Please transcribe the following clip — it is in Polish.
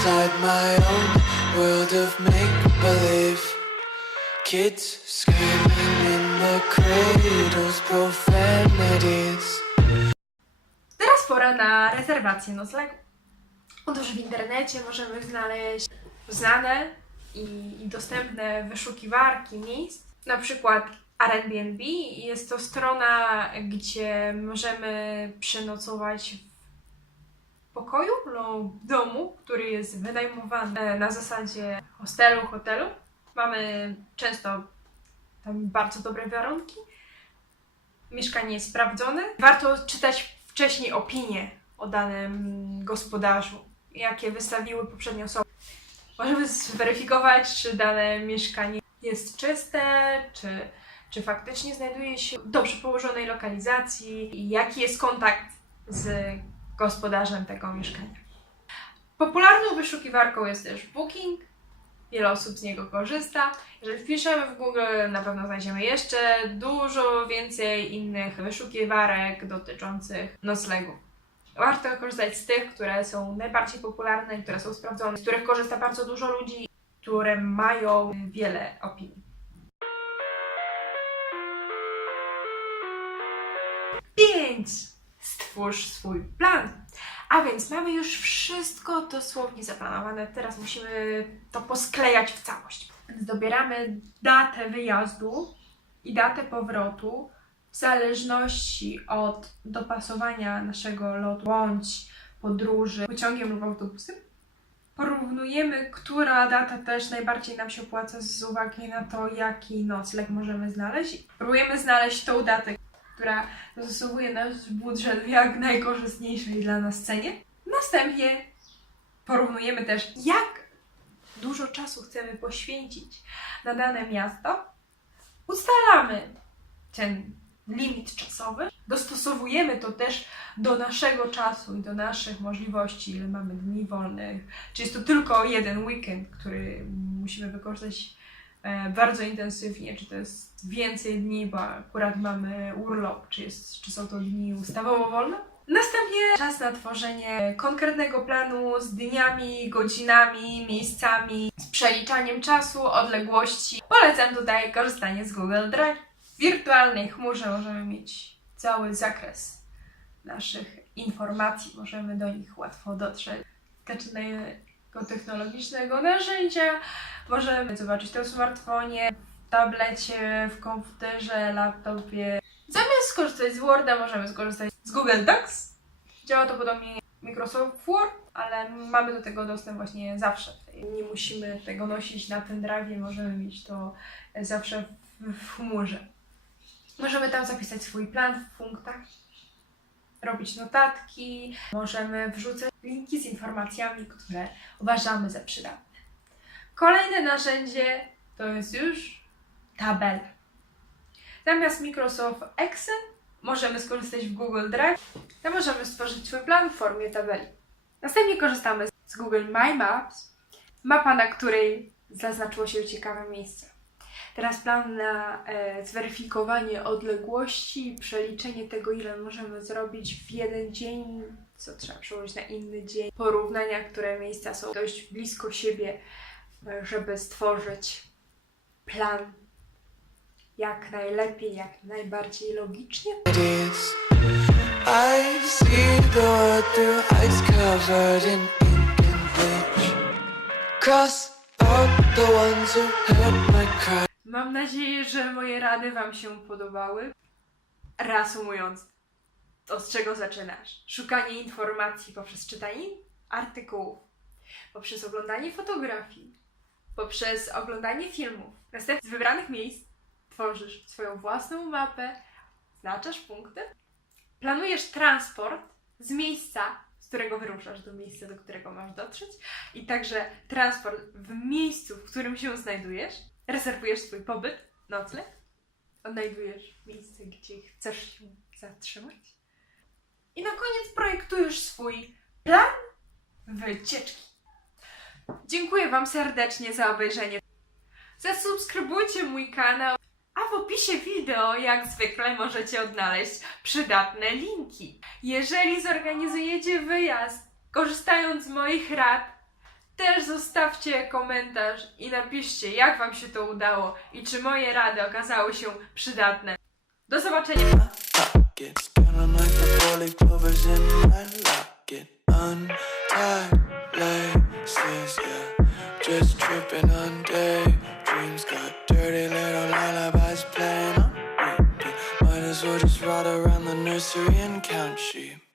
inside my own world of make-believe. Kids screaming in the cradles, profanities. Teraz pora na rezerwację noclegu. Otóż w internecie możemy znaleźć znane i dostępne wyszukiwarki miejsc, na przykład Airbnb. Jest to strona, gdzie możemy przenocować w pokoju lub domu, który jest wynajmowany na zasadzie hotelu. Mamy często tam bardzo dobre warunki. Mieszkanie jest sprawdzone. Warto czytać wcześniej opinie o danym gospodarzu, jakie wystawiły poprzednie osoby. Możemy zweryfikować, czy dane mieszkanie jest czyste, czy faktycznie znajduje się w dobrze położonej lokalizacji i jaki jest kontakt z gospodarzem tego mieszkania. Popularną wyszukiwarką jest też Booking. Wiele osób z niego korzysta. Jeżeli wpiszemy w Google, na pewno znajdziemy jeszcze dużo więcej innych wyszukiwarek dotyczących noclegów. Warto korzystać z tych, które są najbardziej popularne, które są sprawdzone, z których korzysta bardzo dużo ludzi, które mają wiele opinii. 5. Stwórz swój plan. A więc mamy już wszystko dosłownie zaplanowane. Teraz musimy to posklejać w całość. Więc dobieramy datę wyjazdu i datę powrotu w zależności od dopasowania naszego lotu bądź podróży pociągiem lub autobusem. Porównujemy, która data też najbardziej nam się opłaca z uwagi na to, jaki nocleg możemy znaleźć. Próbujemy znaleźć tą datę, która dostosowuje nasz budżet w jak najkorzystniejszej dla nas cenie. Następnie porównujemy też, jak dużo czasu chcemy poświęcić na dane miasto. Ustalamy ten limit czasowy. Dostosowujemy to też do naszego czasu i do naszych możliwości, ile mamy dni wolnych. Czy jest to tylko jeden weekend, który musimy wykorzystać bardzo intensywnie, czy to jest więcej dni, bo akurat mamy urlop, czy są to dni ustawowo wolne. Następnie czas na tworzenie konkretnego planu z dniami, godzinami, miejscami, z przeliczaniem czasu, odległości. Polecam tutaj korzystanie z Google Drive. W wirtualnej chmurze możemy mieć cały zakres naszych informacji, możemy do nich łatwo dotrzeć. Zaczynając technologicznego narzędzia, możemy zobaczyć to w smartfonie, w tablecie, w komputerze, laptopie. Zamiast skorzystać z Worda, możemy skorzystać z Google Docs. Działa to podobnie jak Microsoft Word, ale mamy do tego dostęp właśnie zawsze. Nie musimy tego nosić na pendrive, możemy mieć to zawsze w chmurze. Możemy tam zapisać swój plan w punktach, robić notatki, możemy wrzucać linki z informacjami, które uważamy za przydatne. Kolejne narzędzie to jest już tabela. Zamiast Microsoft Excel możemy skorzystać w Google Drive, to możemy stworzyć swój plan w formie tabeli. Następnie korzystamy z Google My Maps, mapa, na której zaznaczyło się ciekawe miejsce. Teraz plan na zweryfikowanie odległości, przeliczenie tego, ile możemy zrobić w jeden dzień, co trzeba przełożyć na inny dzień, porównania, które miejsca są dość blisko siebie, żeby stworzyć plan jak najlepiej, jak najbardziej logicznie. I see the world through ice covered in ink and bleach. Cross out the ones who heard my cry. Mam nadzieję, że moje rady Wam się podobały. Reasumując, od czego zaczynasz? Szukanie informacji poprzez czytanie artykułów, poprzez oglądanie fotografii, poprzez oglądanie filmów. Następnie z wybranych miejsc tworzysz swoją własną mapę, znaczasz punkty, planujesz transport z miejsca, z którego wyruszasz, do miejsca, do którego masz dotrzeć, i także transport w miejscu, w którym się znajdujesz, rezerwujesz swój pobyt, nocleg, odnajdujesz miejsce, gdzie chcesz się zatrzymać i na koniec projektujesz swój plan wycieczki. Dziękuję Wam serdecznie za obejrzenie. Zasubskrybujcie mój kanał, a w opisie wideo jak zwykle możecie odnaleźć przydatne linki. Jeżeli zorganizujecie wyjazd korzystając z moich rad, też zostawcie komentarz i napiszcie, jak wam się to udało i czy moje rady okazały się przydatne. Do zobaczenia! Pockets counting like the four-leaf clovers in my locket. Untied laces, yeah. Just tripping on daydreams. Got dirty little lullabies playing on repeat. Might as well just ride around the nursery and count sheep.